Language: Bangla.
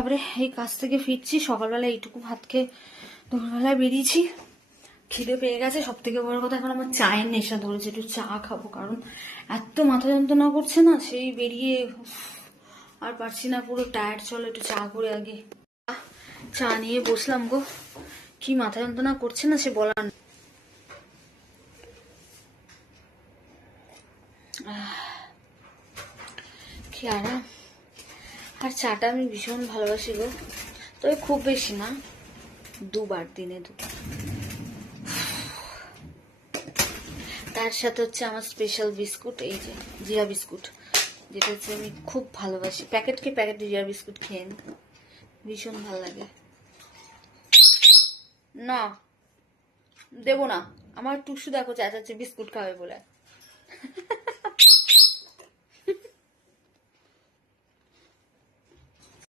বাবরে, এই কাজ থেকে ফিরছি, সকালবেলা এইটুকু ভাত খেয়ে দুপুরবেলায় বেরিয়েছি, খিদে পেয়ে গেছে। সব থেকে বড় কথা, এখন আমার চায়ের নেশা ধরেছে, একটু চা খাবো, কারণ এত মাথা যন্ত্রণা করছে না, সেই বেরিয়ে আর পারছি না, পুরো টায়ার্ড। চলো একটু চা করে আগে। চা নিয়ে বসলাম গো, কি মাথা যন্ত্রণা করছে না সে বলার না। কি আরাম। আর চাটা আমি ভীষণ ভালোবাসি গো, তবে খুব বেশি না, দুবার, দিনে দুবার। তার সাথে হচ্ছে আমার স্পেশাল বিস্কুট, এই যে জিরা বিস্কুট, যেটা হচ্ছে আমি খুব ভালোবাসি। প্যাকেট জিরা বিস্কুট খেয়ে ভীষণ ভালো লাগে। না, দেবো না, আমার টুসু দেখো চেঁচাচ্ছে বিস্কুট খাবে বলে।